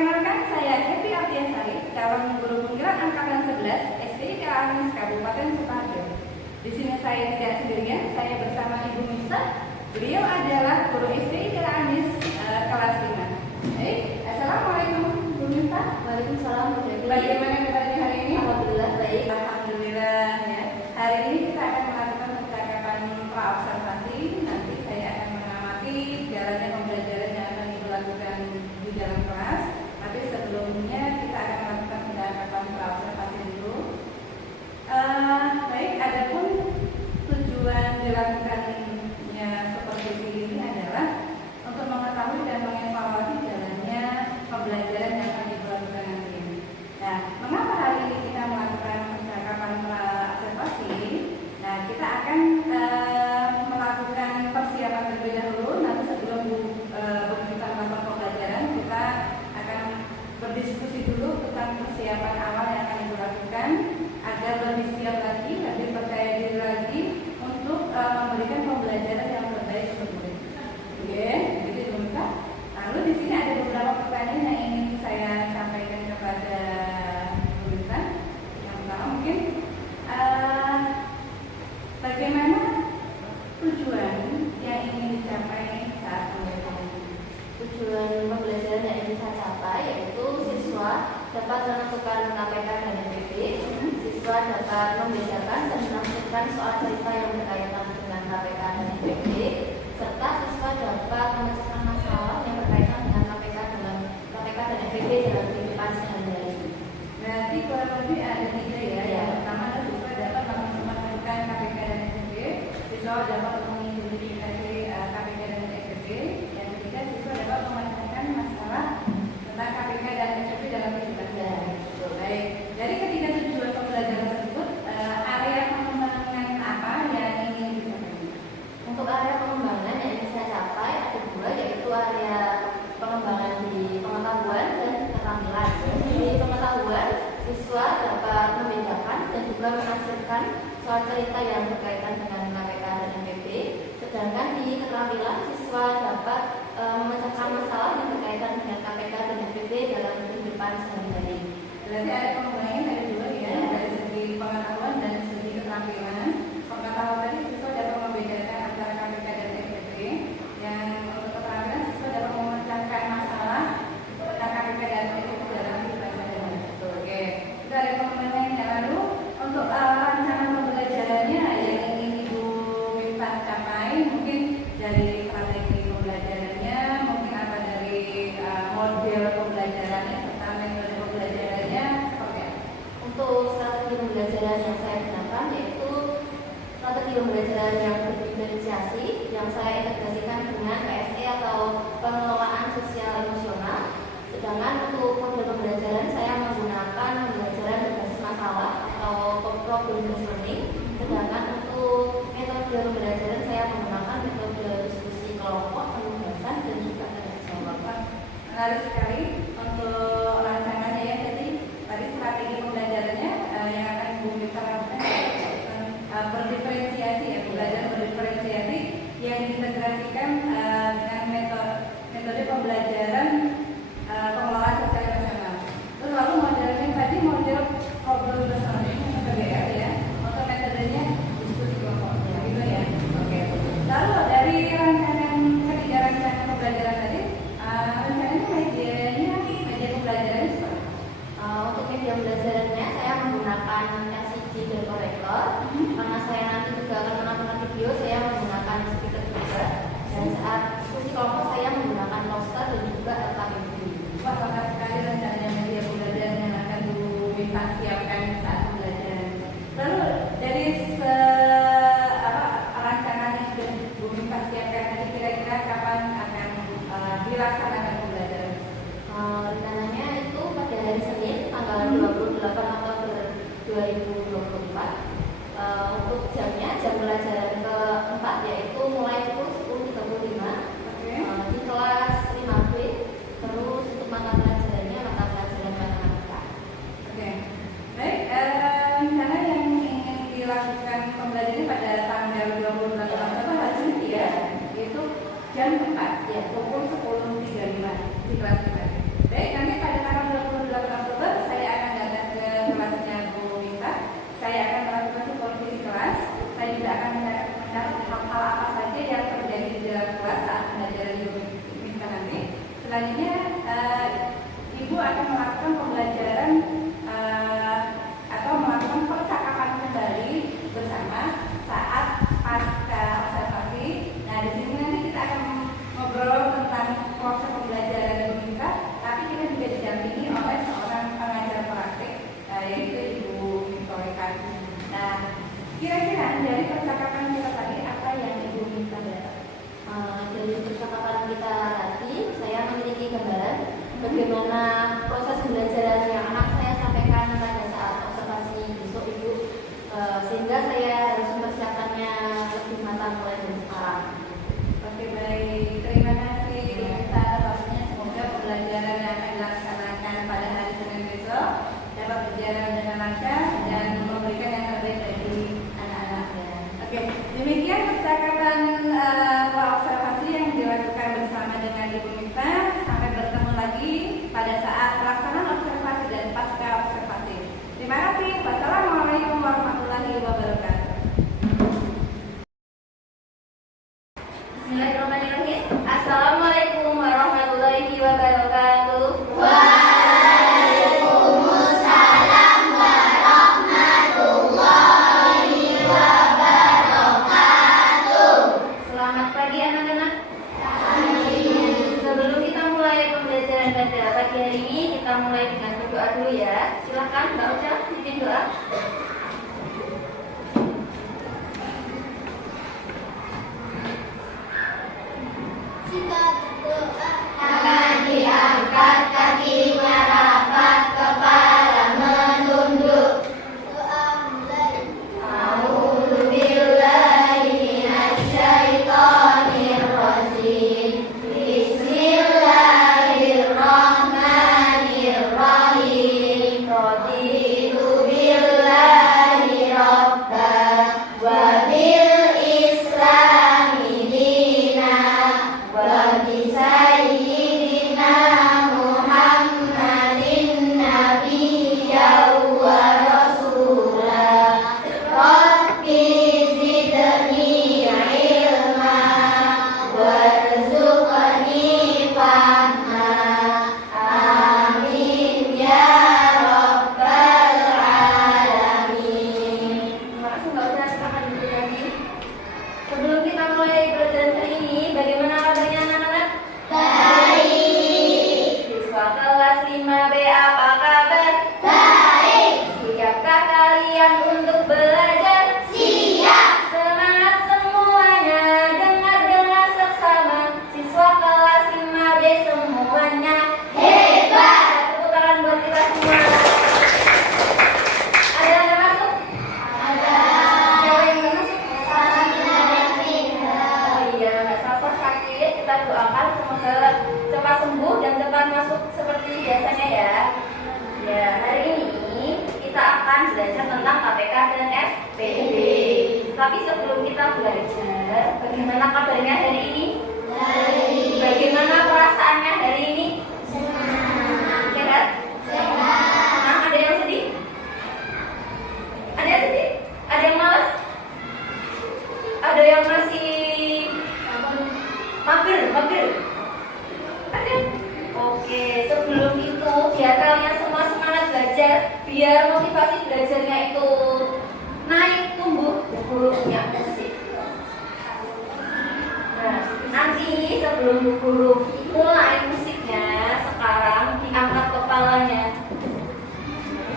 Perkenalkan, saya Happy Artiasari, calon guru penggerak angkatan 11 SDIK Anis Kabupaten Sukoharjo. Di sini saya tidak sendirian, saya bersama Ibu Misa. Beliau adalah guru SDIK Anis kelas 5. Assalamualaikum Bu Misa. Waalaikumsalam. Bagaimana kabarnya hari ini? Alhamdulillah baik. Alhamdulillah ya. Hari ini kita akan melakukan percakapan praobservasi. Nanti saya akan mengamati jalannya pembelajaran yang akan Ibu lakukan di dalam kelas. Tapi sebelumnya kita akan melakukan percakapan praobservasi dulu. Baik, adapun tujuan dilakukannya seperti ini adalah untuk mengetahui dan mengevaluasi jalannya pembelajaran yang akan Ibu lakukan nanti. Nah, mengapa hari ini kita melakukan percakapan praobservasi? Nah, kita akan melakukan persiapan terlebih dahulu. Nanti sebelum kita melakukan pembelajaran, kita akan berdiskusi dulu tentang persiapan awal yang akan Ibu lakukan agar lebih siap lagi, lebih percaya diri lagi untuk memberikan pembelajaran yang terbaik untuk murid. Oke, begitu Ibu Mika. Lalu di sini ada beberapa pertanyaan yang ingin saya sampaikan kepada Bu Mika. Yang pertama mungkin bagaimana tujuan yang ingin dicapai saat pembelajaran? Tujuan pembelajaran yang ingin saya capai yaitu siswa dapat menentukan KPK dan NPB, siswa dapat membedakan dan menafsirkan soal cerita yang berkaitan dengan KPK dan NPB, serta siswa dapat memecahkan masalah yang berkaitan dengan KPK dan NPB dalam kehidupan sehari-hari. Berarti kurang lebih ada 3 ya. Yang pertama adalah siswa dapat menemukan KPK dan NPB, siswa dapat mengidentifikasi KPK dan NPB, yang ketiga siswa dapat memecahkan masalah tentang KPK dan NPB dalam kehidupan sehari-hari. Baik, dari ketiga tujuan pembelajaran tersebut, area pengembangan apa yang ingin dicapai? Untuk area pengembangan yang ingin saya capai ada 2, yaitu area pengembangan di pengetahuan dan keterampilan. Di pengetahuan, siswa dapat membedakan dan juga menafsirkan soal cerita yang berkaitan dengan KPK dan NPB. Sedangkan di keterampilan, siswa dapat memecahkan masalah yang berkaitan dengan KPK dan NPB dalam kehidupan sehari-hari. Berarti ada pengembangan ada 2 ya, dari segi pengetahuan dan segi keterampilan. Pengetahuan tadi siswa dapat membedakan antara KPK dan NPB. Yang untuk keterampilan siswa dapat memecahkan masalah tentang KPK dan NPB dalam kehidupan sehari-hari. Oke, itu ada pengembangannya. Lalu untuk rencana pembelajarannya yang ingin Ibu minta capai, mungkin dari strategi pembelajarannya, mungkin apa dari model pembelajarannya serta metode pembelajarannya seperti apa? Untuk strategi pembelajaran yang saya gunakan yaitu strategi pembelajaran yang berdiferensiasi yang saya integrasikan dengan PSE atau pengelolaan sosial emosional. Sedangkan untuk model pembelajaran saya menggunakan pembelajaran berbasis masalah atau problem learning. Sedangkan untuk metode pembelajaran saya menggunakan metode diskusi kelompok, penugasan dan juga tanya jawab. Menarik sekali untuk rancangannya ya. Jadi tadi strategi pembelajarannya yang akan Ibu bisa lakukan berdiferensiasi ya, belajar berdiferensiasi yang diintegrasikan dengan metode pembelajaran pengelolaan sosial emosional. Terus lalu modelnya tadi model problem learning PBL ya. Untuk metodenya diskusi kelompok gitu ya. Oke. Lalu dari ketiga rancangan pembelajaran tadi, rencananya media pembelajarannya seperti apa? Untuk media pembelajarannya saya menggunakan LCD dan proyektor. Karena saya nanti juga akan menonton video, saya menggunakan speaker juga. Dan saat diskusi kelompok saya menggunakan poster dan juga LKPD. Wah, lengkap sekali rencananya media pembelajaran yang akan Bu Mita siapkan saat pembelajaran. Lalu dari rancangan yang sudah Bu Mita siapkan tadi, kira-kira kapan akan dilaksanakan pembelajaran? Rencananya itu pada hari Senin tanggal 28 Oktober 2024. Untuk jamnya, jam pelajaran keempat yaitu mulai pukul 10.35 di kelas 5B. Terus untuk mata pelajarannya mata pelajaran matematika. Oke, baik. Rencana yang ingin dilakukan pembelajaran pada tanggal 28 Oktober hari Senin ya, yaitu jam 4 ya, pukul 10.35 di kelas 5. Baik, nanti pada tanggal 28 Oktober saya akan datang ke kelasnya Bu Mita. Saya akan melakukan supervisi kelas. Saya juga akan mencatat hal-hal apa saja yang terjadi di dalam kelas saat pembelajaran Ibu Mita nanti. Selanjutnya Ibu akan melakukan pembelajaran atau melakukan percakapan kembali bersama saat pasca observasi. Nah, di sini nanti kita akan ngobrol tentang proses pembelajaran Ibu Mita, tapi kita juga didampingi oleh seorang pengajar praktik yaitu Ibu Victoria. Nah, kira-kira dari percakapan kita tadi apa yang Ibu Mita dapat? Dari percakapan kita tadi, saya memiliki gambaran bagaimana proses pembelajaran yang anak saya sampaikan pada saat observasi besok Ibu, sehingga saya harus mempersiapkannya lebih matang mulai dari sekarang. Oke, baik. Terima kasih Mita. Pastinya semoga pembelajaran yang akan dilaksanakan pada hari Senin besok dapat berjalan dengan lancar dan memberikan yang terbaik bagi anak-anaknya. Oke, demikian percakapan observasi yang dilakukan bersama dengan Ibu Mita. Sampai bertemu lagi pada saat pelaksanaan observasi dan pasca observasi. Terima kasih. Wassalamualaikum warahmatullahi wabarakatuh. Bismillahirrahmanirrahim. Assalamualaikum warahmatullahi wabarakatuh. Selamat pagi anak-anak. Sebelum kita mulai pembelajaran pada pagi hari ini, kita mulai dengan berdoa dulu ya. Silakan Mbak Uca, pimpin doa. Jika berdoa tangan diangkat, kakinya rapat, kepala menunduk. Doa mulai. A'udzubillahi minasyaitonir rajim. Bismillahirrahmanirrahim. Raditu billahi rabban wa bil islami dinan wa bi sayyidina Muhammadin nabiyyan wa rasulah. Rabbi zidni ilma warzuqni fahma. Amin ya rabbal alamin. Terima kasih Mbak Uca, silakan duduk lagi. Sebelum kita mulai pelajaran hari ini, bagaimana kabarnya anak-anak? Baik. Siswa kelas 5B apa kabar? Baik. Siapkah kalian untuk belajar? Siap. Semangat semuanya, dengar seksama. Siswa kelas 5B semuanya Hebat. Tepuk tangan buat kita semua. Ada yang masuk? Ada. Siapa yang nggak masuk? Alhamdulillah. Oh iya, nggak sakit sakit. Kita doakan semoga cepat sembuh dan cepat masuk seperti biasanya ya. Ya, hari ini kita akan belajar tentang KPK dan SPB. Tapi sebelum kita belajar, bagaimana kabarnya hari ini? Baik. Bagaimana perasaannya hari ini? Sehat? Nah, ada yang sedih? Ada yang sedih? Ada yang malas? Ada yang masih mager? Ada? Oke, sebelum itu biar kalian semua semangat belajar, biar motivasi belajarnya itu naik, tumbuh, guru punya musik. Nah, nanti sebelum guru mulai musiknya, sekarang diangkat kepalanya.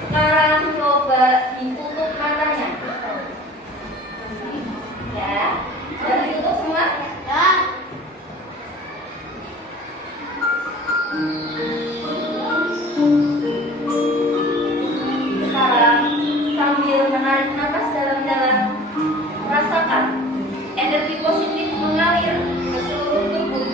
Sekarang coba ditutup matanya. Ya, sudah ditutup semua? Ya. Sekarang sambil menarik nafas dalam-dalam, rasakan energi positif mengalir ke seluruh tubuh.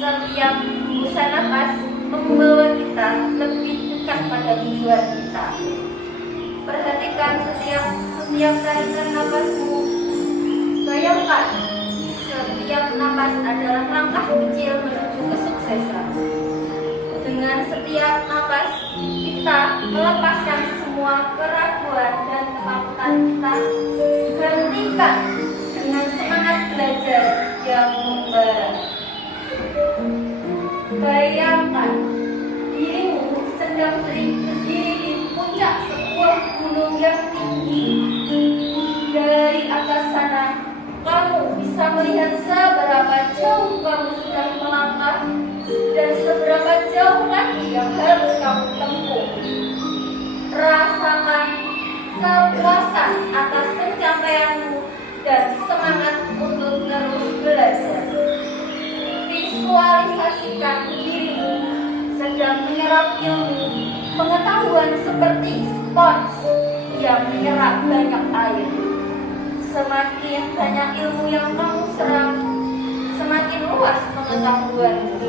Setiap hembusan nafas membawa kita lebih dekat pada tujuan kita. Perhatikan setiap tarikan nafasmu. Bayangkan setiap nafas adalah langkah kecil menuju kesuksesan. Dengan setiap napas kita melepaskan semua keraguan dan ketakutan kita, hentikan dengan semangat belajar yang membara. Bayangkan dirimu sedang berdiri di puncak sebuah gunung yang tinggi. Dari atas sana kamu bisa melihat seberapa jauh kamu sudah melangkah dan seberapa jauh lagi yang harus kamu tempuh. Rasakan kepuasan atas pencapaianmu dan semangat untuk terus belajar. Visualisasikan dirimu sedang menyerap ilmu pengetahuan seperti spons yang menyerap banyak air. Semakin banyak ilmu yang kamu serap, semakin luas pengetahuanmu.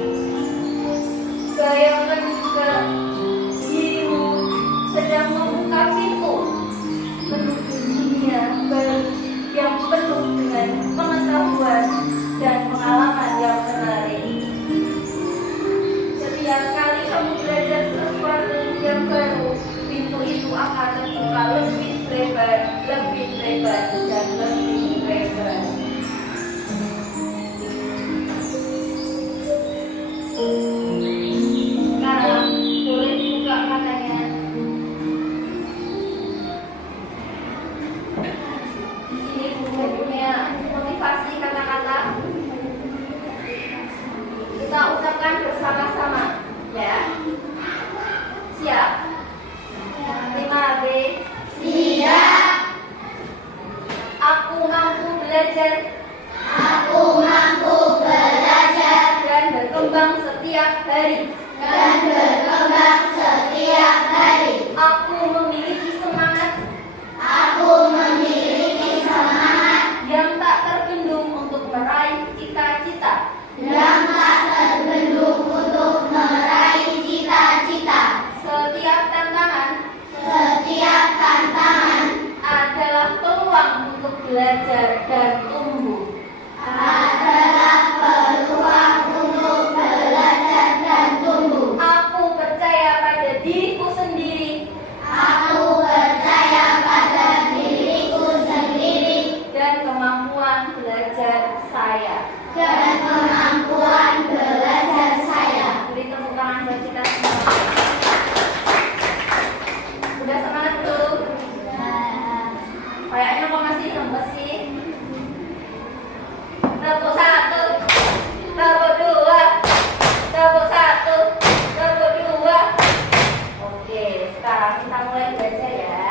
Bayangkan juga dirimu sedang membuka pintu menuju dunia yang penuh dengan pengetahuan dan pengalaman yang menarik. Setiap kali kamu belajar sesuatu yang baru, pintu itu akan terbuka lebih lebar, dan lebih lebar. Sekarang boleh dibuka matanya. Di sini punya motivasi kata-kata. Kita ucapkan bersama-sama, ya. Siap? 5B. Siap. Aku mampu belajar. Aku mampu belajar Dan berkembang setiap hari. dan berkembang setiap hari. Aku memiliki semangat Aku memiliki semangat yang tak terbendung untuk meraih cita-cita. yang tak terbendung untuk meraih cita-cita. Setiap tantangan Setiap tantangan adalah peluang untuk belajar dan tumbuh. adalah peluang untuk belajar dan tumbuh. Aku percaya pada diriku sendiri Aku percaya pada diriku sendiri dan kemampuan belajar saya. dan kemampuan belajar saya. Beri tepuk tangan buat kita semua. Udah semangat belum? Kayaknya kok masih lemes sih. Tepuk 1, tepuk 2, tepuk 1, tepuk 2. Oke, sekarang kita mulai belajar ya.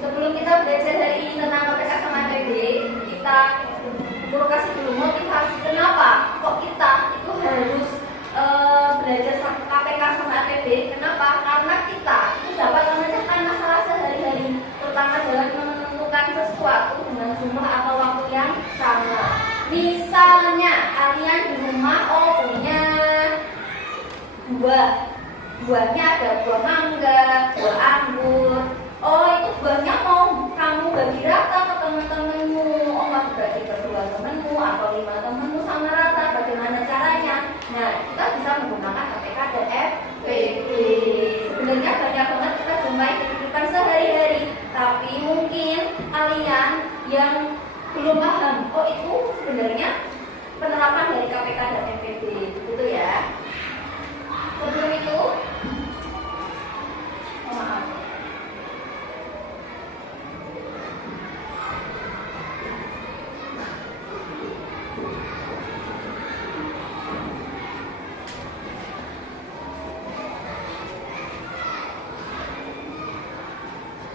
Sebelum kita belajar hari ini tentang KPK sama APB, kita perlu kasih dulu motivasi kenapa kok kita itu harus belajar KPK sama APB. Kenapa? Karena kita itu dapat memecahkan masalah sehari-hari, terutama dalam menentukan sesuatu dengan jumlah atau waktu yang sama. Misalnya kalian di rumah punya buahnya ada buah mangga, buah anggur. Itu buahnya mau kamu bagi rata ke teman-temanmu. Kamu bagi ke 2 temanmu atau 5 temanmu sama rata. Bagaimana caranya? Nah, kita bisa menggunakan KPK dan FPB. Sebenarnya banyak banget kita jumpai di kehidupan sehari-hari. Tapi mungkin kalian yang belum paham, itu sebenarnya penerapan dari KPK dan FPB, gitu ya. Sebelum itu, maaf.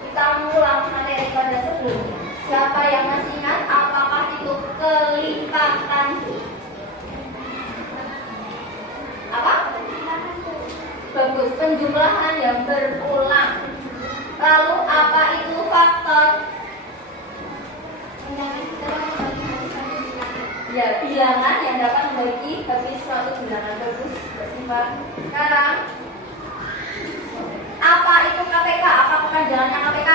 Kita mengulang materi pada sebelumnya. Siapa yang masih ingat apakah itu kelipatan? Apa? Bagus, penjumlahan yang berulang. Lalu apa itu faktor? Ya, bilangan yang dapat membagi bagi suatu bilangan. Bagus, bersifat. Sekarang apa itu KPK? Apa kepanjangannya KPK?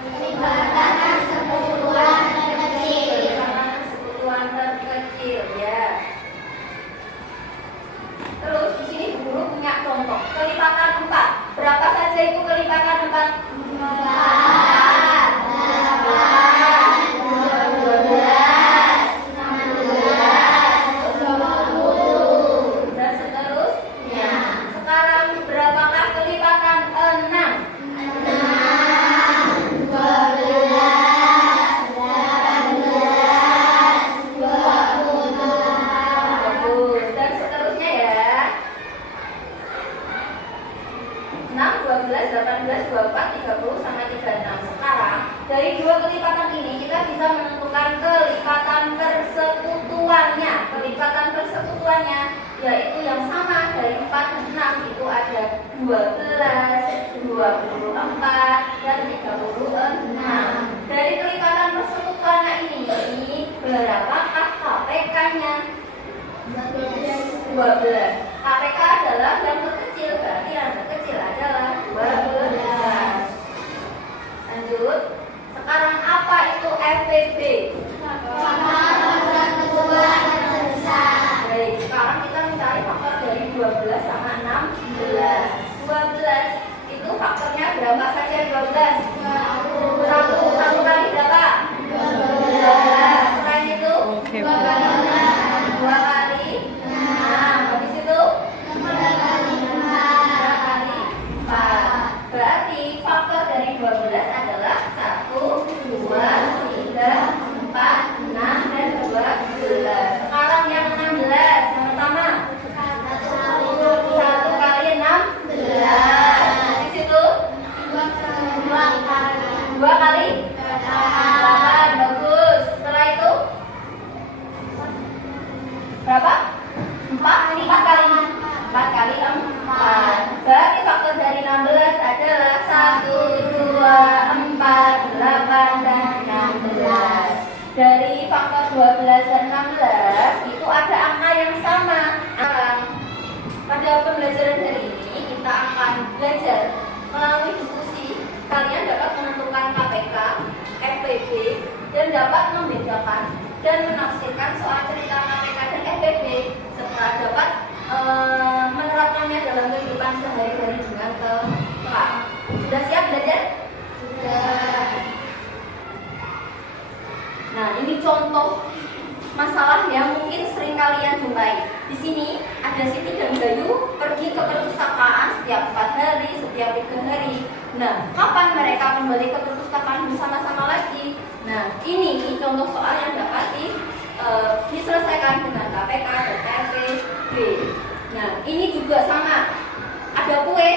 Keibatan sekutuan terkecil. Keibatan sekutuan terkecil, ya. 12. KPK adalah yang terkecil, berarti yang terkecil adalah 12. Lanjut. Sekarang apa itu FPB? Faktor kedua terbesar. Baik, sekarang kita mencari faktor dari 12 sama 16. 12 itu faktornya berapa saja 12? Satu kali berapa? 12. Selain itu? 2 kali 6. Habis itu? 3 kali 4. Berarti faktor dari 12 adalah 1, 2, 3, 4, 6, dan 12. Sekarang yang 16. Yang pertama? 1 kali 16. Habis itu? 2 kali 8. Bagus. Setelah itu? Berapa? 4 kali 4. Berarti faktor dari 16 adalah 1, 2, 4, 8, dan 16. Dari faktor 12 dan 16 itu ada angka yang sama. Pada pembelajaran hari ini kita akan belajar melalui diskusi. Kalian dapat menentukan KPK, FPB, dan dapat membedakan dan menafsirkan soal cerita KPK dan FPB serta dapat menerapkannya dalam kehidupan sehari-hari dengan tepat. Sudah siap belajar? Sudah. Nah, ini contoh masalah yang mungkin sering kalian jumpai. Di sini ada Siti dan Bayu pergi ke perpustakaan setiap 4 hari, setiap 3 hari. Nah, kapan mereka kembali ke perpustakaan bersama-sama lagi? Nah, ini contoh soal yang dapat diselesaikan dengan KPK dan FPB. Nah, ini juga sama. Ada kue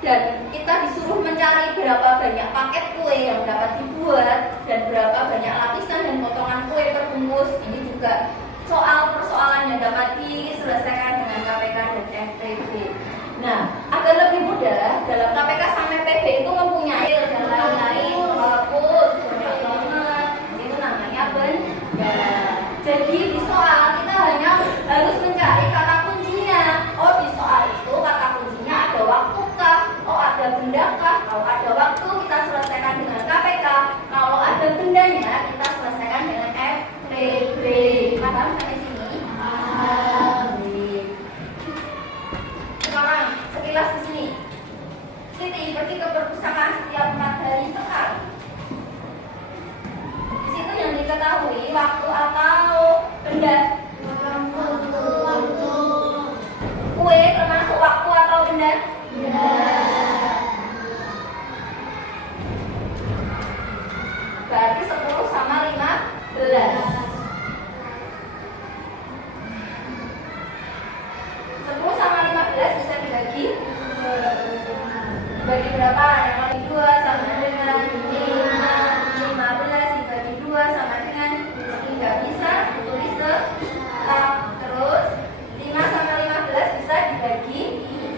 dan kita disuruh mencari berapa banyak paket kue yang dapat dibuat dan berapa banyak lapisan dan potongan kue per bungkus. Ini juga persoalan yang dapat diselesaikan dengan KPK dan FPB. Nah, agar lebih mudah dalam KPK sama FPB itu mempunyai dan lain-lain, fokus, banyak banget. Itu namanya benda. Jadi di soal kita hanya harus mencari kata kuncinya. Oh, di soal itu kata kuncinya ada waktukah? Oh, ada bendakah? Kalau ada waktu kita selesaikan dengan KPK. Kalau ada bendanya kita selesaikan dengan FPB. Paham sampai sini? Sekarang sekilas di sini. Siti pergi ke perpustakaan setiap 4 hari sekali. Di situ yang diketahui waktu atau benda? Kue termasuk waktu atau benda? Berarti 10 sama 15. 10 sama 15 bisa dibagi berapa? Yang kali 2 sama dengan 5. 15 dibagi 2 sama dengan 3. Bisa ditulis tetap. Terus 5 sama 15 bisa dibagi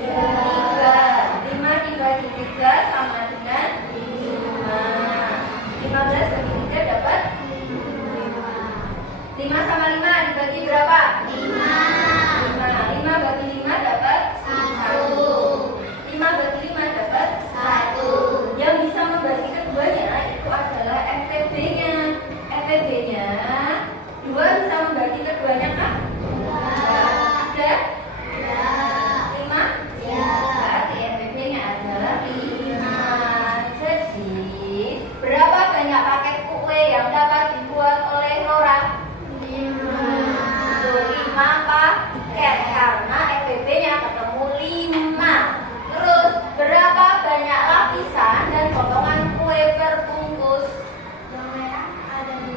3. 5 dibagi 3 sama dengan 5. 15 bagi 3 dapat 5 sama 5 dibagi berapa? 5 bagi 5 dapat 1. 5 bagi 5 dapat 1. Yang bisa membagi keduanya itu adalah FPB-nya. FPB-nya 2 bisa membagi keduanya kan? 3? 5? Berarti FPB-nya adalah 5. Jadi berapa banyak paket kue yang dapat dibuat oleh Nora? 5 paket karena FPB-nya ketemu 5. Terus berapa banyak lapisan dan potongan kue per bungkus? Yang merah ada 2,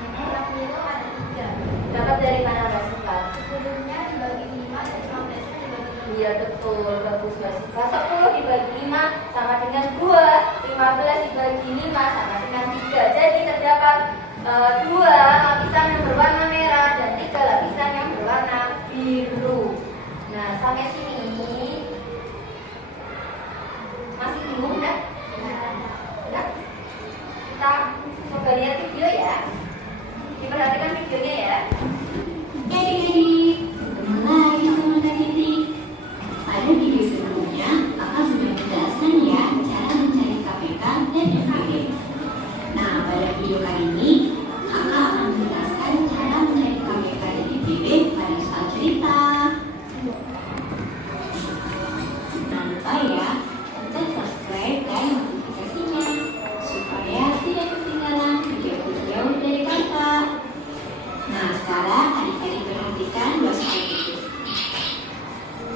yang biru ada 3. Dapat dari mana Mbak Siva? 10-nya dibagi 5 dan 15-nya dibagi 3. Iya betul, bagus Mbak Siva. 10 dibagi 5 sama dengan 2. 15 dibagi 5 sama dengan 3. Jadi terdapat 2 lapisan yang berwarna merah dan 3 lapisan yang berwarna biru. Nah, sampai sini masih bingung kan? Udah? Kita coba lihat video ya. Diperhatikan videonya ya. Jadi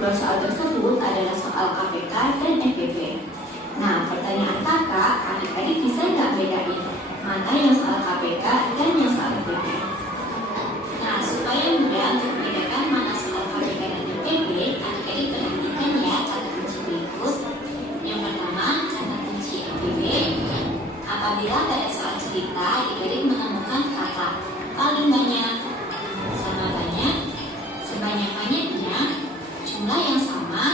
Dua soal tersebut adalah soal KPK dan FPB. Nah, pertanyaan kakak, adik-adik bisa nggak bedain mana yang soal KPK dan yang soal FPB? Nah, supaya mudah untuk membedakan mana soal KPK dan FPB, adik-adik perhatikan ya kata kunci berikut. Yang pertama, kata kunci FPB. Apabila pada soal cerita, adik-adik menemukan kata paling banyak, sama banyak, sebanyak-banyaknya, jumlah yang sama,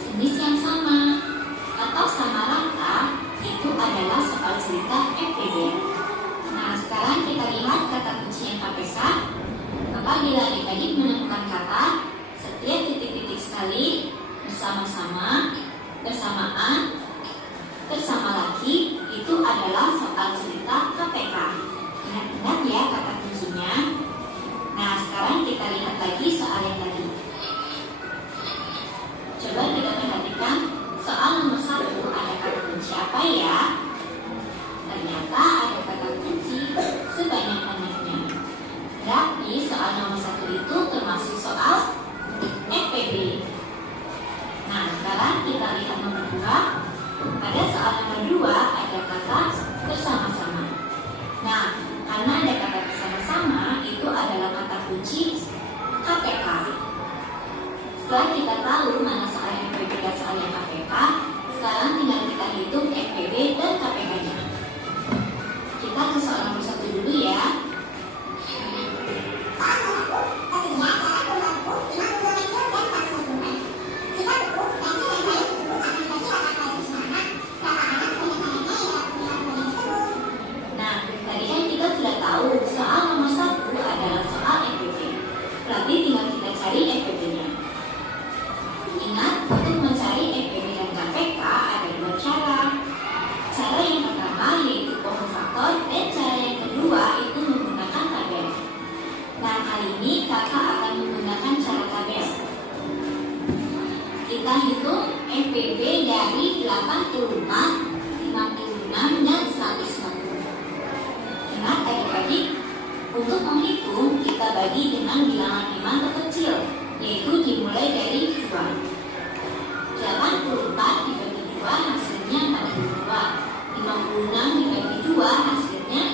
jenis yang sama, atau sama rata, itu adalah soal cerita FPB. Nah, sekarang kita lihat kata kuncinya KPK. Apabila adik-adik menemukan kata setiap titik-titik sekali, bersama-sama, bersamaan, bersama lagi, itu adalah soal cerita KPK. Ingat-ingat ya kata kuncinya. Nah, sekarang kita lihat lagi soal yang tadi. Coba kita perhatikan soal nomor 1 ada kata kunci apa ya? Ternyata ada kata kunci sebanyak-banyaknya. Berarti soal nomor 1 itu termasuk soal FPB. Nah, sekarang kita lihat nomor 2. Pada soal nomor 2 ada kata bersama-sama. Nah, karena ada kata bersama-sama, itu adalah kata kunci KPK. Setelah kita tahu mana soal yang FPB dan soal yang KPK, sekarang tinggal kita hitung FPB dan KPK-nya. Kita ke soal nomor 1 dulu ya. Nah, tadi kan kita sudah tahu soal nomor 1 adalah soal FPB. Berarti tinggal kita cari FPB-nya. Ingat, untuk mencari FPB dan KPK ada 2 cara. Cara yang pertama yaitu pohon faktor dan cara yang kedua itu menggunakan tabel. Nah, kali ini kakak akan menggunakan cara tabel. Kita hitung FPB dari 85, 56, dan 150. Ingat adik-adik, untuk menghitung kita bagi dengan bilangan riman terkecil, yaitu dimulai dari 2. 84 dibagi 2 hasilnya 42. 56 dibagi 2 hasilnya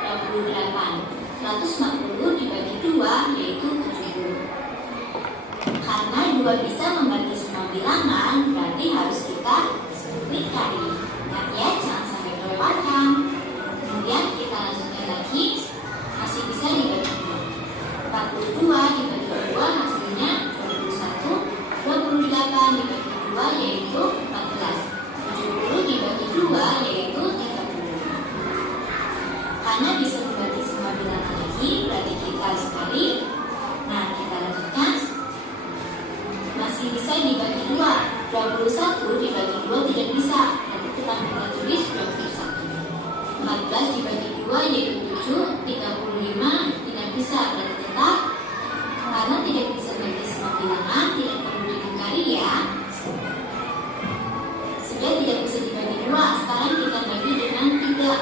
28. 140 dibagi 2 yaitu 70. Karena 2 bisa membagi semua bilangan, berarti harus kita dikali. Nah ya, jangan sampai kelewatan. Kemudian kita lanjutkan lagi, masih bisa dibagi 2. 42 dibagi 2 hasilnya 21. 28 dibagi 2 yaitu 14. 70 dibagi 2 yaitu 30. Karena bisa dibagi semua bilangan lagi, berarti kita harus kali. Nah, kita lanjutkan. Masih bisa dibagi 2. 21 dibagi 2 tidak bisa, nanti kita tulis 21. 14 dibagi 2 yaitu 7. 35 tidak bisa, berarti tetap. Karena tidak bisa bagi semua bilangan, tidak perlu dikali ya. Sudah tidak bisa dibagi 2, sekarang kita bagi dengan 3.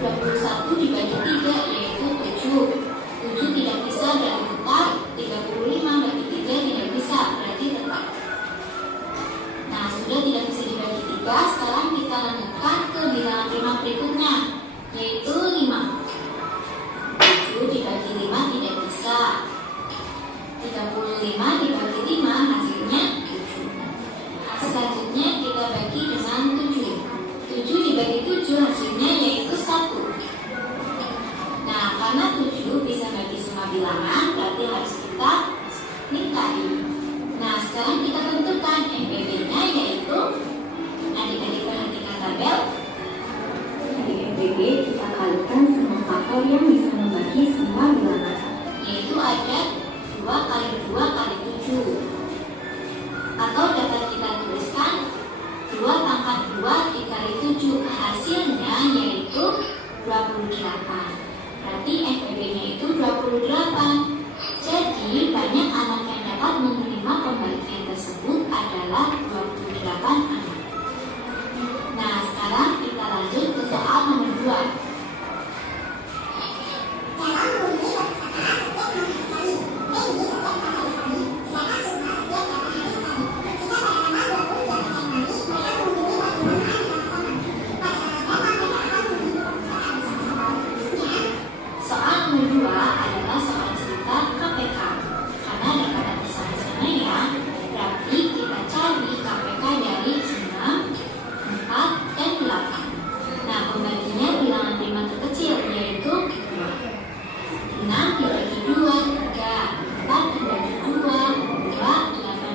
21 dibagi 3 yaitu 7. 7 tidak bisa, berarti tetap. 35 bagi 3 tidak bisa, berarti tetap. Nah, sudah tidak bisa dibagi 3, sekarang kita lanjutkan ke bilangan prima berikutnya, yaitu 5. 7 dibagi 5 tidak bisa. 35 dibagi 5 hasilnya 7. Selanjutnya kita bagi dengan 7. 7 dibagi 7 hasilnya yaitu 1. Nah, karena 7 bisa bagi semua bilangan, berarti harus kita ningkari. Nah, sekarang kita tentukan FPB-nya, yaitu adik-adik perhatikan tabel. Dari FPB kita kalikan semua faktor yang bisa membagi semua bilangan, yaitu ada 2 kali 2 kali 7. Atau dapat kita tuliskan 2 pangkat 2 dikali 7, hasilnya yaitu 28. Berarti FPB-nya itu 28. Jadi banyak anak yang dapat menerima pembagian tersebut adalah 28 anak. Nah, sekarang kita lanjut ke soal nomor 2. yang kedua adalah soal cerita KPK. Karena ada kata bersama-sama ya, berarti kita cari KPK dari 6, 4, dan 8. Nah, pembaginya bilangan prima terkecil yaitu 6 dibagi 2, 3, 4 dibagi 2, 8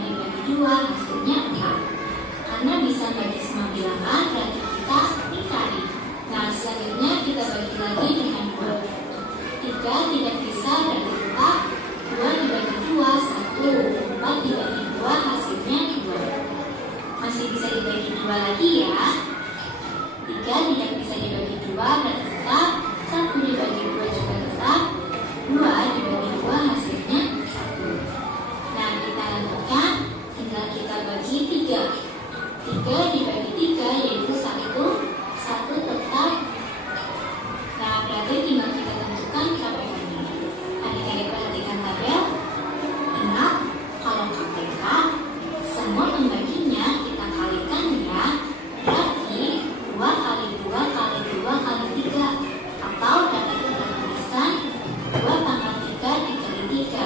dibagi 2, hasilnya 4. Karena bisa bagi semua bilangan, berarti kita dikali. Nah, selanjutnya kita bagi lagi dengan 2. 3 tidak bisa berarti tetap 2 dibagi 2, 1, 4 dibagi 2, hasilnya 2. Masih bisa dibagi 2 lagi ya. 3 tidak bisa dibagi 2, berarti tetap 1 dibagi 2 juga tetap 2 dibagi 2, hasilnya 1. Nah, kita lanjutkan, tinggal kita bagi 3. 3 dibagi 3 yaitu 1, 1 tetap. Nah, berarti tinggal kita tentukan KPK-nya. Adik-adik perhatikan tabel. Ingat, kalau KPK semua pembaginya kita kalikan ya. Berarti 2 kali 2 kali 2 kali 3. Atau dapat kita tuliskan 2 pangkat 3 dikali 3.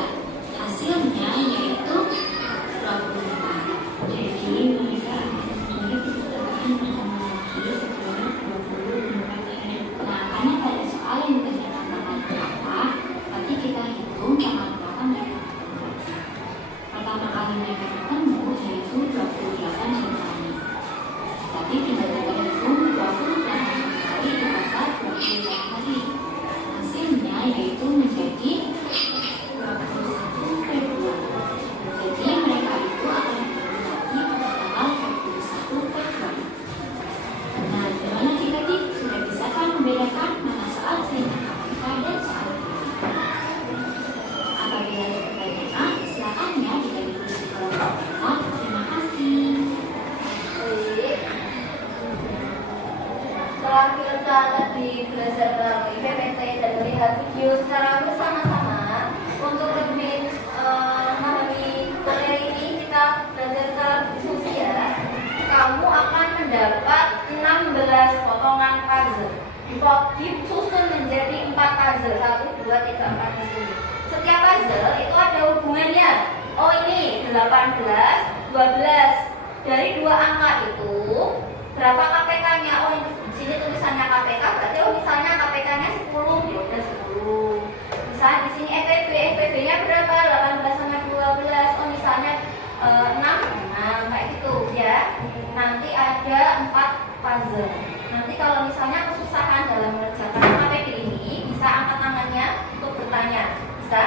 Hasilnya yaitu 24. Jadi mereka nah, karena pada soal yang ditanyakan tanggal berapa, nanti kita hitung tanggal berapa mereka ketemu. Pertama kali mereka ketemu yaitu 28 Januari. Tapi tinggal kita hitung 28 Januari dapat 28 hari. Hasilnya yaitu menjadi 21 Februari. Jadi mereka itu akan ketemu lagi pada tanggal 21 Februari. Nah, gimana kita sudah bisa kan membedakan mana soal cerita KPK dan soal cerita? Apabila ada pertanyaan, silakan ya kita diskusi kalau berkenan. Terima kasih. Setelah kita tadi belajar melalui PPT dan melihat video secara bersama-sama, untuk lebih memahami materi ini kita belajar secara diskusi ya. Kamu akan mendapat 16 potongan puzzle. Disusun menjadi 4 puzzle, 1, 2, 3, 4 di sini. Setiap puzzle itu ada hubungannya. Oh ini 18, 12. Dari 2 angka itu berapa KPK-nya? Oh di sini tulisannya KPK, berarti oh misalnya KPK-nya 10, ya udah 10. Misalnya di sini FPB-nya berapa? 18 sama 12. Oh misalnya 6 kayak gitu ya. Nanti ada 4 puzzle. Nanti kalau misalnya kesusahan dalam mengerjakan KPK ini, bisa angkat tangannya untuk bertanya. Bisa?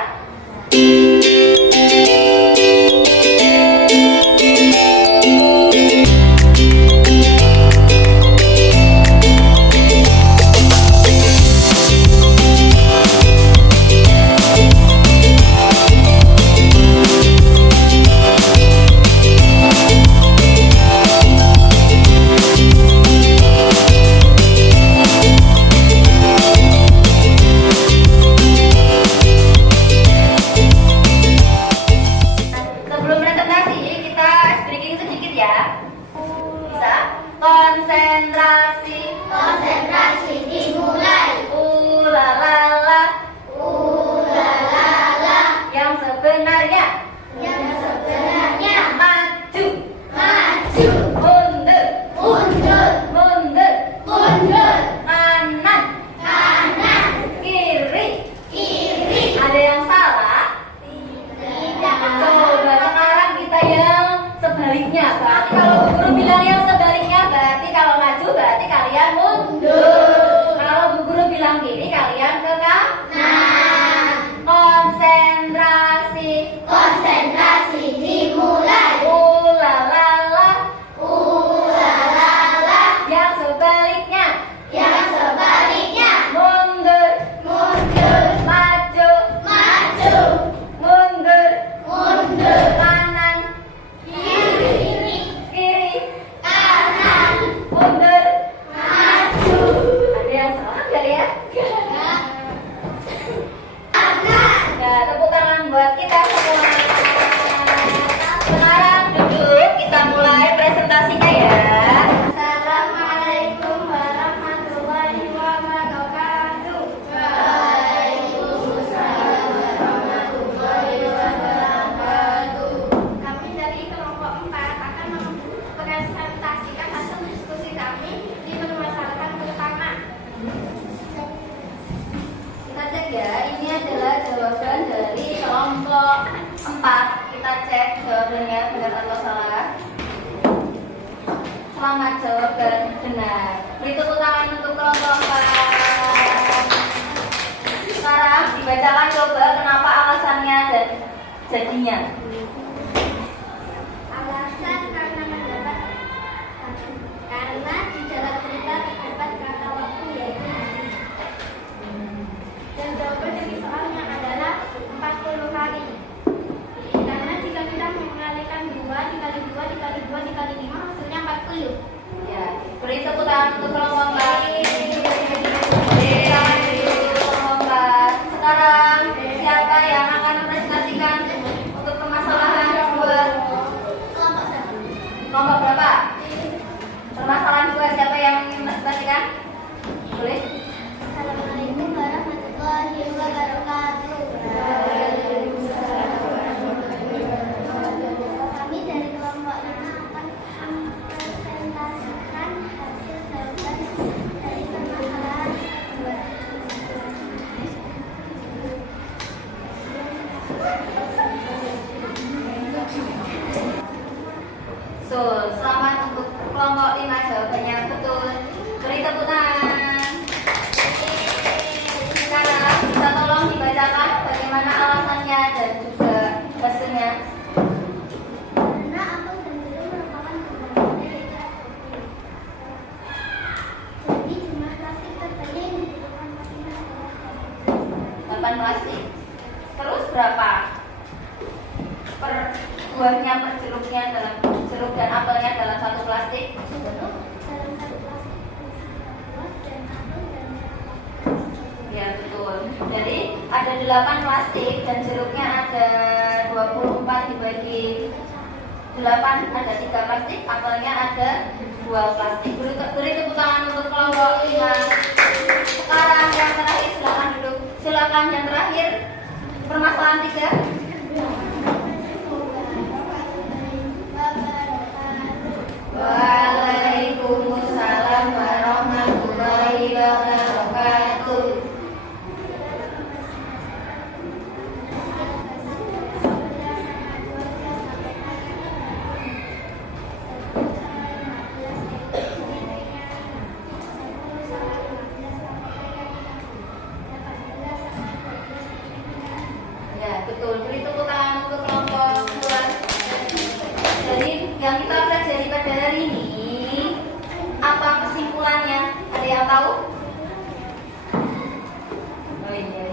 jawaban dari kelompok 4. Kita cek jawabannya benar atau salah. Selamat jawaban benar. Beri tepuk tangan untuk kelompok 4. Sekarang dibacakan coba kenapa alasannya dan jadinya. Alasan karena di dalam cerita terdapat kata waktu yaitu hari. Dan jawaban dari soalnya adalah 40 hari. Karena jika kita mengalihkan 2 dikali 2 dikali 2 dikali 5 hasilnya 40. Ya, beri tepuk tangan untuk kelompok 4. Beri tangan untuk kelompok 4. Sekarang siapa yang akan mempresentasikan untuk permasalahan 2? Kelompok berapa? Permasalahan 2 siapa yang mempresentasikan? Boleh? Assalamualaikum warahmatullahi wabarakatuh. Kami dari kelompok 5 akan mempresentasikan hasil jawaban dari permasalahan 2. So, selamat untuk kelompok 5 jawabannya betul. Beri tepuk tangan. Sekarang bisa tolong dibacakan bagaimana alasannya dan juga hasilnya. Karena apel dan jeruk merupakan komponen dari zat protein. Jadi jumlah plastik terbanyak yang dibutuhkan masing-masing adalah 8 plastik. Terus berapa per buahnya per jeruknya dalam jeruk dan apelnya dalam satu plastik? dalam satu plastik buah dan apel dan jeruk. Ya betul. Jadi ada 8 plastik dan jeruknya ada 24 dibagi 8 ada 3 plastik, apelnya ada 2 plastik. Beri tepuk tangan untuk kelompok 5. Sekarang yang terakhir silakan duduk. Silakan yang terakhir permasalahan 3. Waalaikumsalam warahmatullahi wabarakatuh. Ya betul. Beri tepuk tangan untuk kelompok 2. Jadi yang kita pelajari pada hari ini apa kesimpulannya? Ada yang tahu? Oh iya.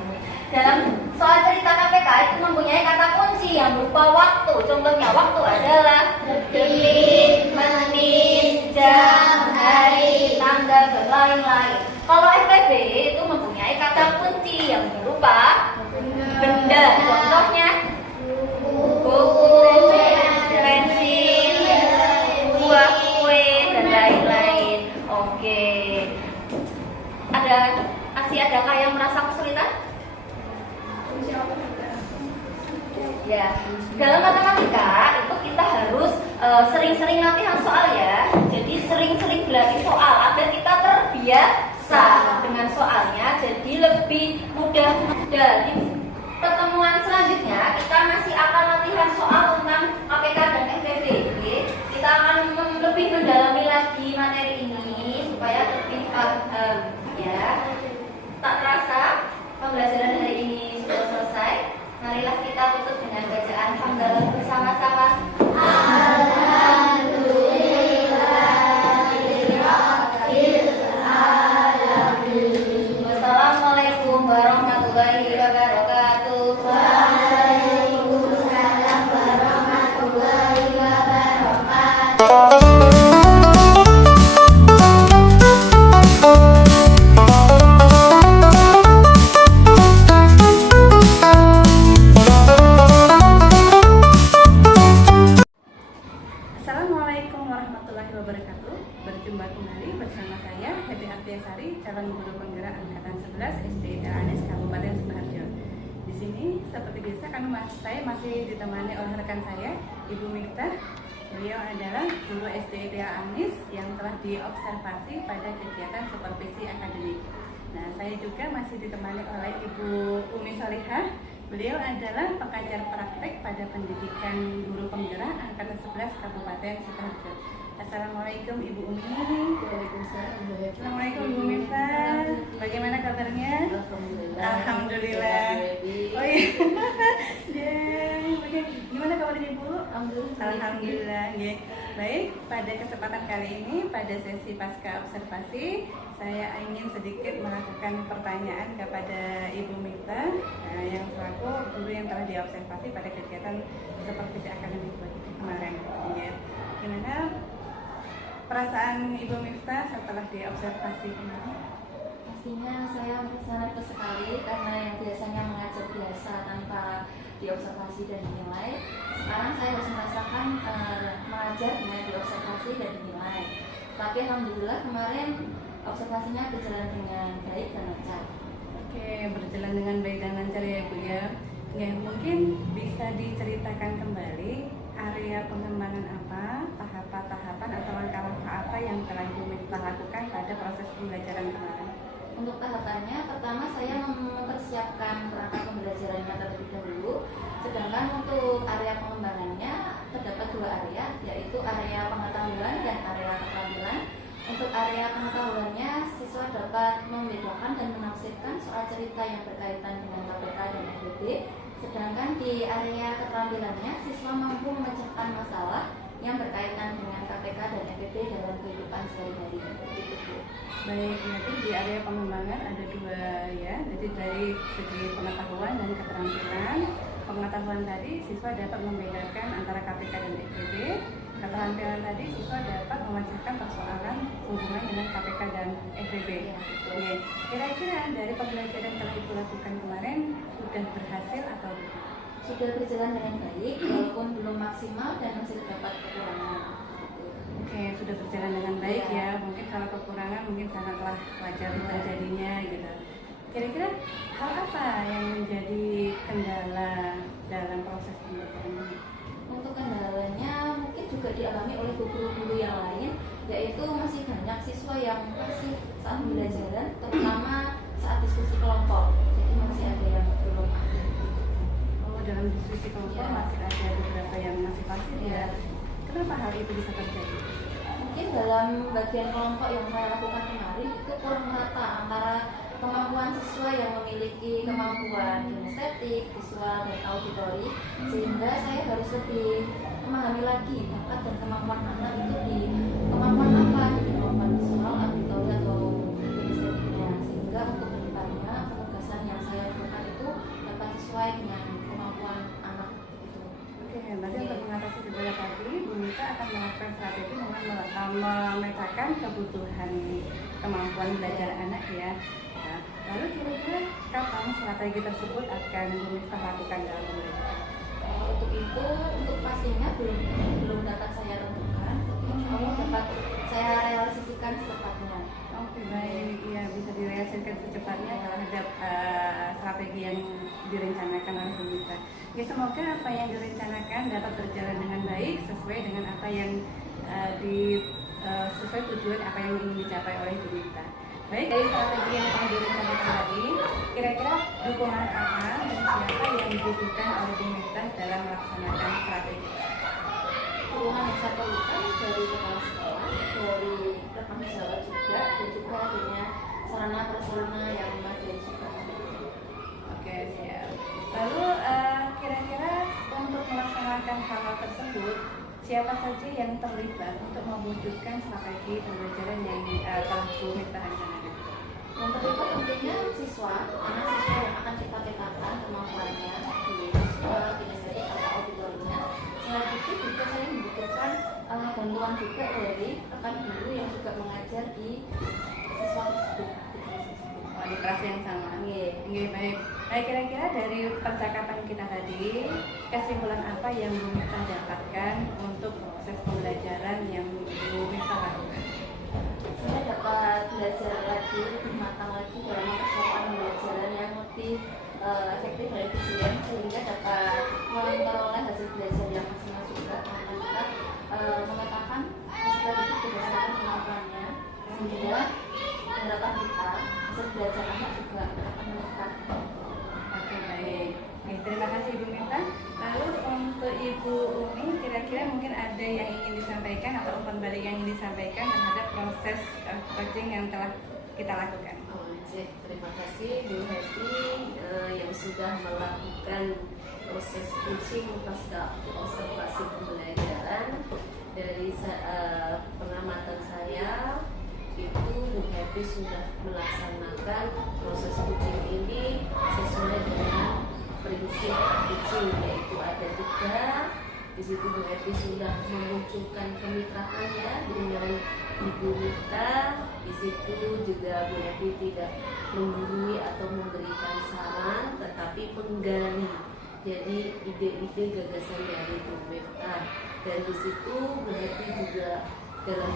Dalam soal cerita KPK itu mempunyai kata kunci yang berupa waktu. Contohnya waktu adalah detik, menit, jam, hari, tanggal, dan lain-lain. Kalau FTB itu mempunyai kata kunci yang berupa benda. Contohnya buku, pensil, buah, kue, dan lain-lain. Oke. Adakah yang merasa kesulitan? Ya, dalam matematika itu kita harus sering-sering latihan soal ya. Jadi sering-sering berlatih soal agar kita terbiasa dengan soalnya. Jadi lebih mudah. Di pertemuan selanjutnya kita masih akan latihan soal tentang KPK dan FTB. Kita akan lebih mendalami lagi materi ini supaya lebih paham ya. Tak terasa pembelajaran hari ini sudah selesai. Marilah kita tutup dengan bacaan hamdalah bersama-sama. Wassalamualaikum warahmatullahi wabarakatuh. Waalaikumsalam warahmatullahi wabarakatuh. Assalamualaikum warahmatullahi wabarakatuh. Berjumpa kembali bersama saya Hedi Artiasari, calon guru penggerak angkatan 11 SD Anis Kabupaten Sukoharjo. Di sini seperti biasa saya masih ditemani oleh rekan saya Ibu Miftah. Beliau adalah guru SD Anis yang telah diobservasi pada kegiatan supervisi akademik. Nah, saya juga masih ditemani oleh Ibu Umi Solihah Beliau adalah pengajar praktek pada pendidikan guru penggerak angkatan 11 Kabupaten Sidoarjo. Assalamualaikum Ibu Umi. Waalaikumsalam. Assalamualaikum Ibu Mifta. Bagaimana kabarnya? Alhamdulillah. Oh iya. Gimana kabarnya Ibu? Alhamdulillah. Ya. Baik, pada kesempatan kali ini pada sesi pasca observasi saya ingin sedikit melakukan pertanyaan kepada Ibu Mifta yang selaku guru yang telah diobservasi pada kegiatan supervisi akademik kemarin. Ya. Gimana perasaan Ibu Mifta setelah diobservasi kemarin? Pastinya saya merasa nervous sekali karena yang biasanya mengajar biasa tanpa diobservasi dan dinilai, sekarang saya harus merasakan mengajar dengan diobservasi dan dinilai. Tapi alhamdulillah kemarin observasinya berjalan dengan baik dan lancar. Oke, berjalan dengan baik dan lancar ya Bu ya. Ya, mungkin bisa diceritakan kembali area pengembangan apa, tahapan-tahapan atau langkah-langkah apa yang telah Ibu Mifta lakukan pada proses pembelajaran kemarin? Untuk tahapannya, pertama saya mempersiapkan kerangka pembelajarannya terlebih dahulu. Sedangkan untuk area pengembangannya terdapat dua area, yaitu area pengetahuan dan area keterampilan. Untuk area pengetahuannya, siswa dapat membedakan dan menafsirkan soal cerita yang berkaitan dengan KPK dan FEB. Sedangkan di area keterampilannya, siswa mampu memecahkan masalah yang berkaitan dengan KPK dan FEB dalam kehidupan sehari-hari. Baik, nanti di area pengembangan ada dua ya, jadi dari segi pengetahuan dan keterampilan. Pengetahuan tadi siswa dapat membedakan antara KPK dan FEB. Keterampilan tadi siswa dapat memecahkan persoalan hubungan dengan KPK dan FEB. Ya, kira-kira dari pembelajaran yang telah Ibu lakukan kemarin sudah berhasil atau tidak? Sudah berjalan dengan baik, walaupun belum maksimal dan masih terdapat kekurangan. Oke, sudah berjalan dengan baik ya. Mungkin kalau kekurangan mungkin sangatlah wajar terjadinya gitu. Kira-kira hal apa yang menjadi kendala dalam proses pembelajaran ini? Untuk kendalanya mungkin juga dialami oleh guru-guru yang lain, yaitu masih banyak siswa yang pasif saat pembelajaran, terutama saat diskusi kelompok. Jadi masih ada yang belum aktif. Oh, dalam diskusi kelompok masih ada beberapa yang masih pasif ya. Kenapa hal itu bisa terjadi? Mungkin dalam bagian kelompok yang saya lakukan kemarin itu kurang merata antara kemampuan siswa yang memiliki kemampuan kinestetik, visual, dan auditori, sehingga saya harus lebih memahami lagi bakat dan kemampuan anak itu di kemampuan apa, di kemampuan visual, auditori, atau kinestetiknya, sehingga untuk kedepannya penugasan yang saya lakukan itu dapat sesuai dengan kemampuan anak itu. Oke, berarti untuk mengatasi kendala tadi, Bu Mita akan melakukan strategi dengan memetakan kebutuhan kemampuan belajar anak ya. Nah, lalu kira-kira kapan strategi tersebut akan Bu Mita lakukan dalam pembelajaran? Untuk itu, untuk pastinya belum dapat saya tentukan, tapi insya Allah dapat saya realisasikan secepatnya. Oke, baik, ya bisa direalisasikan secepatnya terhadap strategi yang direncanakan oleh Bu Mita. Ya, semoga apa yang direncanakan dapat berjalan dengan baik sesuai dengan apa yang sesuai tujuan apa yang ingin dicapai oleh Bu Mita. Baik, dari strategi yang telah direncanakan tadi, kira-kira dukungan apa dan siapa yang dibutuhkan oleh Bu Mita dalam melaksanakan strategi? Dukungan yang saya perlukan dari kepala sekolah, dari rekan Jawa juga, dan juga adanya sarana prasarana yang memadai juga. Oke, siap. Lalu kira-kira untuk melaksanakan hal-hal tersebut, siapa saja yang terlibat untuk mewujudkan strategi pembelajaran yang telah Bu Mita rencanakan? Yang terlibat tentunya siswa, karena siswa yang akan kita petakan kemampuannya di visual, kinestetik, atau auditorinya. Selain itu juga saya membutuhkan bantuan juga dari rekan guru yang juga mengajar di siswa tersebut. Oh, di kelas yang sama. Oke, baik. Baik, kira-kira dari percakapan kita tadi, kesimpulan apa yang Bu Mita dapatkan untuk proses pembelajaran yang Bu Mita lakukan? Saya dapat belajar lagi, lebih matang lagi dalam mempersiapkan pembelajaran yang lebih efektif dan efisien, sehingga dapat memperoleh hasil belajar yang maksimal juga, karena kita memetakan hasil itu berdasarkan kemampuannya, sehingga harapan kita hasil belajar anak juga akan meningkat. Oke, baik. Oke, Terima kasih Ibu Mita. Lalu untuk Ibu Umi, kira-kira mungkin ada yang ingin disampaikan atau umpan balik yang ingin disampaikan terhadap proses coaching yang telah kita lakukan. Terima kasih Bu Happy yang sudah melakukan proses coaching pasca observasi pembelajaran. Dari pengamatan saya itu Bu Happy sudah melaksanakan proses coaching ini sesuai dengan prinsip coaching, yaitu ada 3. Di situ Bu Happy sudah memunculkan kemitraan ya dengan Ibu Mita. Di situ juga Bu Happy tidak menggurui atau memberikan saran, tetapi menggali. Jadi ide-ide gagasan dari Bu Mita. Dan di situ Bu Happy juga dalam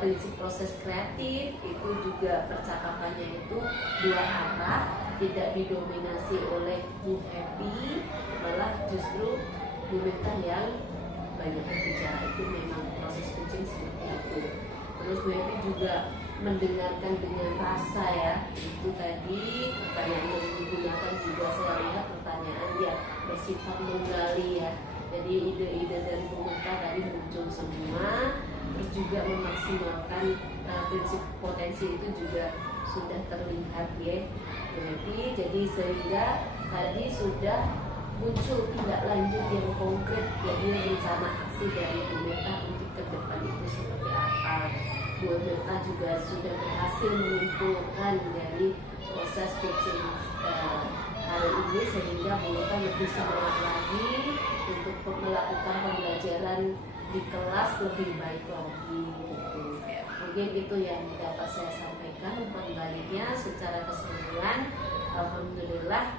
prinsip proses kreatif itu juga percakapannya itu 2 arah, tidak didominasi oleh Bu Happy, malah justru Bu Mita yang banyak berbicara. Itu memang proses coaching seperti itu. Terus Bu Happy juga mendengarkan dengan rasa ya. Itu tadi pertanyaan yang digunakan juga saya lihat pertanyaan yang bersifat menggali ya. Jadi ide-ide dari Bu Mita tadi muncul semua. Terus juga memaksimalkan prinsip potensi itu juga sudah terlihat ya. Jadi sehingga tadi sudah muncul tindak lanjut yang konkret, jadi rencana aksi dari Bu Mita untuk ke depan itu seperti apa. Bu Mita juga sudah berhasil mengumpulkan dari proses coaching hari ini sehingga Bu Mita lebih semangat lagi untuk melakukan pembelajaran di kelas lebih baik lagi gitu. Mungkin itu yang dapat saya sampaikan. Umpan baliknya secara keseluruhan, alhamdulillah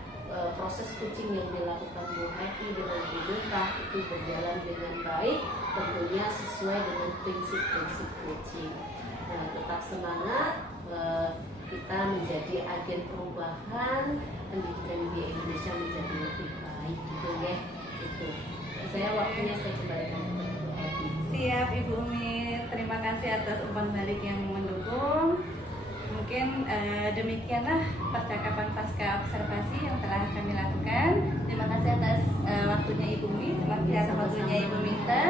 proses coaching yang dilakukan Bu Happy dengan Bu Mita itu berjalan dengan baik, tentunya sesuai dengan prinsip-prinsip coaching. Nah, tetap semangat, kita menjadi agen perubahan pendidikan di Indonesia menjadi lebih baik gitu ya. Itu. Saya waktunya saya kembalikan kepada Bu Happy. Siap Ibu Umi, terima kasih atas umpan balik yang mendukung. Mungkin demikianlah percakapan pasca observasi yang telah kami lakukan. Terima kasih atas waktunya Ibu Umi, terima kasih atas waktunya Ibu Mita.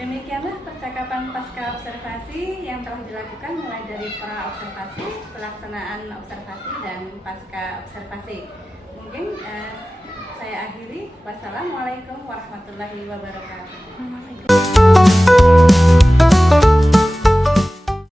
Demikianlah percakapan pasca observasi yang telah dilakukan mulai dari pra observasi, pelaksanaan observasi, dan pasca observasi. Mungkin saya akhiri. Wassalamualaikum warahmatullahi wabarakatuh.